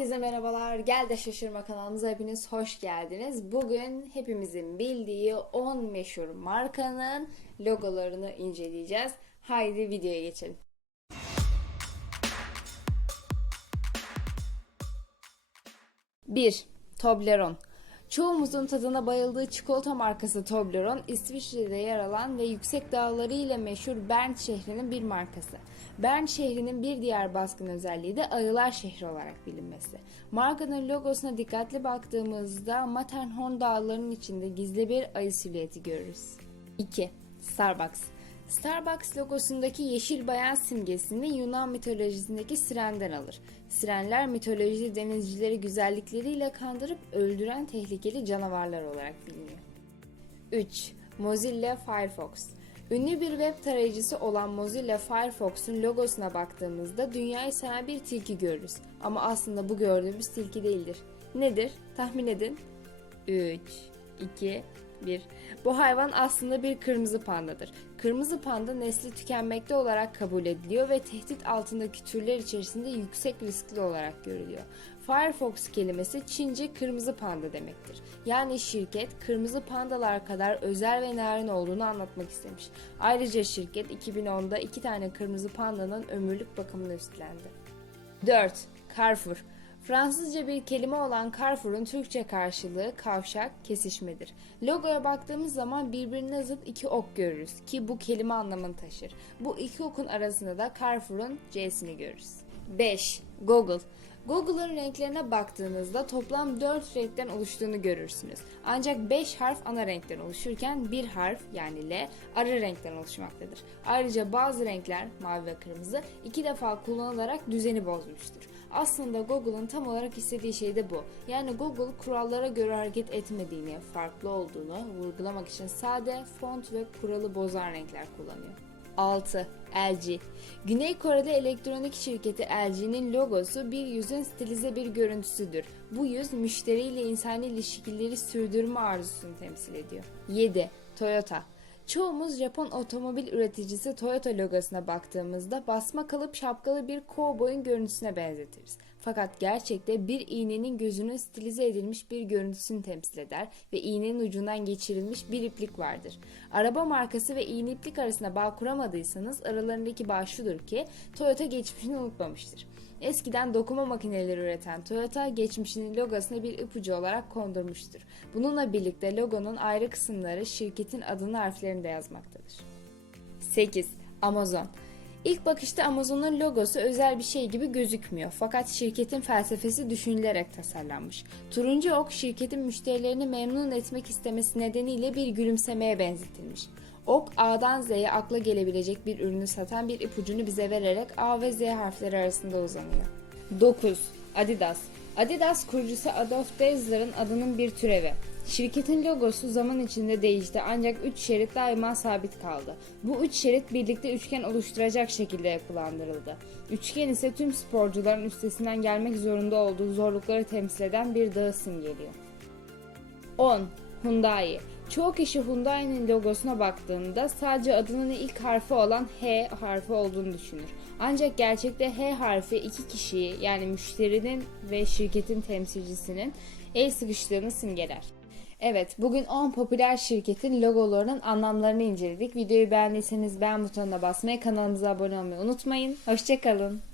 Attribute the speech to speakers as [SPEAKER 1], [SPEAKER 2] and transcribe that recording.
[SPEAKER 1] Herkese merhabalar. Gel de şaşırma kanalımıza hepiniz hoş geldiniz. Bugün hepimizin bildiği 10 meşhur markanın logolarını inceleyeceğiz. Haydi videoya geçelim. Bir, Toblerone. Çoğumuzun tadına bayıldığı çikolata markası Toblerone, İsviçre'de yer alan ve yüksek dağları ile meşhur Bern şehrinin bir markası. Bern şehrinin bir diğer baskın özelliği de arılar şehri olarak bilinmesi. Markanın logosuna dikkatli baktığımızda Matterhorn dağlarının içinde gizli bir ayı silüeti görürüz. 2. Starbucks Starbucks logosundaki yeşil bayan simgesini Yunan mitolojisindeki sirenden alır. Sirenler mitolojide denizcileri güzellikleriyle kandırıp öldüren tehlikeli canavarlar olarak biliniyor. 3. Mozilla Firefox Ünlü bir web tarayıcısı olan Mozilla Firefox'un logosuna baktığımızda dünyayı saran bir tilki görürüz. Ama aslında bu gördüğümüz tilki değildir. Nedir? Tahmin edin. 3, 2, 1. Bu hayvan aslında bir kırmızı pandadır. Kırmızı panda nesli tükenmekte olarak kabul ediliyor ve tehdit altındaki türler içerisinde yüksek riskli olarak görülüyor. Firefox kelimesi Çince kırmızı panda demektir. Yani şirket kırmızı pandalar kadar özel ve narin olduğunu anlatmak istemiş. Ayrıca şirket 2010'da iki tane kırmızı pandanın ömürlük bakımını üstlendi. 4. Carrefour Fransızca bir kelime olan Carrefour'un Türkçe karşılığı kavşak, kesişmedir. Logoya baktığımız zaman birbirine zıt iki ok görürüz ki bu kelime anlamını taşır. Bu iki okun arasında da Carrefour'un C'sini görürüz. 5. Google Google'ın renklerine baktığınızda toplam 4 renkten oluştuğunu görürsünüz. Ancak 5 harf ana renkten oluşurken bir harf yani L arı renkten oluşmaktadır. Ayrıca bazı renkler mavi ve kırmızı iki defa kullanılarak düzeni bozmuştur. Aslında Google'ın tam olarak istediği şey de bu. Yani Google kurallara göre hareket etmediğini, farklı olduğunu vurgulamak için sade, font ve kuralı bozan renkler kullanıyor. 6. LG Güney Kore'de elektronik şirketi LG'nin logosu bir yüzün stilize bir görüntüsüdür. Bu yüz müşteriyle insani ilişkileri sürdürme arzusunu temsil ediyor. 7. Toyota Çoğumuz Japon otomobil üreticisi Toyota logosuna baktığımızda basma kalıp şapkalı bir kovboyun görüntüsüne benzetiriz. Fakat gerçekte bir iğnenin gözünün stilize edilmiş bir görüntüsünü temsil eder ve iğnenin ucundan geçirilmiş bir iplik vardır. Araba markası ve iğne iplik arasında bağ kuramadıysanız aralarındaki bağ şudur ki Toyota geçmişini unutmamıştır. Eskiden dokuma makineleri üreten Toyota geçmişinin logosuna bir ipucu olarak kondurmuştur. Bununla birlikte logonun ayrı kısımları şirketin adını harflerinde yazmaktadır. 8. Amazon İlk bakışta Amazon'un logosu özel bir şey gibi gözükmüyor fakat şirketin felsefesi düşünülerek tasarlanmış. Turuncu ok şirketin müşterilerini memnun etmek istemesi nedeniyle bir gülümsemeye benzetilmiş. Ok A'dan Z'ye akla gelebilecek bir ürünü satan bir ipucunu bize vererek A ve Z harfleri arasında uzanıyor. 9. Adidas Adidas kurucusu Adolf Dassler'ın adının bir türevi. Şirketin logosu zaman içinde değişti ancak 3 şerit daima sabit kaldı. Bu 3 şerit birlikte üçgen oluşturacak şekilde yapılandırıldı. Üçgen ise tüm sporcuların üstesinden gelmek zorunda olduğu zorlukları temsil eden bir dağı simgeliyor. 10. Hyundai Çoğu kişi Hyundai'nin logosuna baktığında sadece adının ilk harfi olan H harfi olduğunu düşünür. Ancak gerçekte H harfi iki kişiyi yani müşterinin ve şirketin temsilcisinin el sıkıştığını simgeler. Evet, bugün 10 popüler şirketin logolarının anlamlarını inceledik. Videoyu beğendiyseniz beğen butonuna basmayı, kanalımıza abone olmayı unutmayın. Hoşçakalın.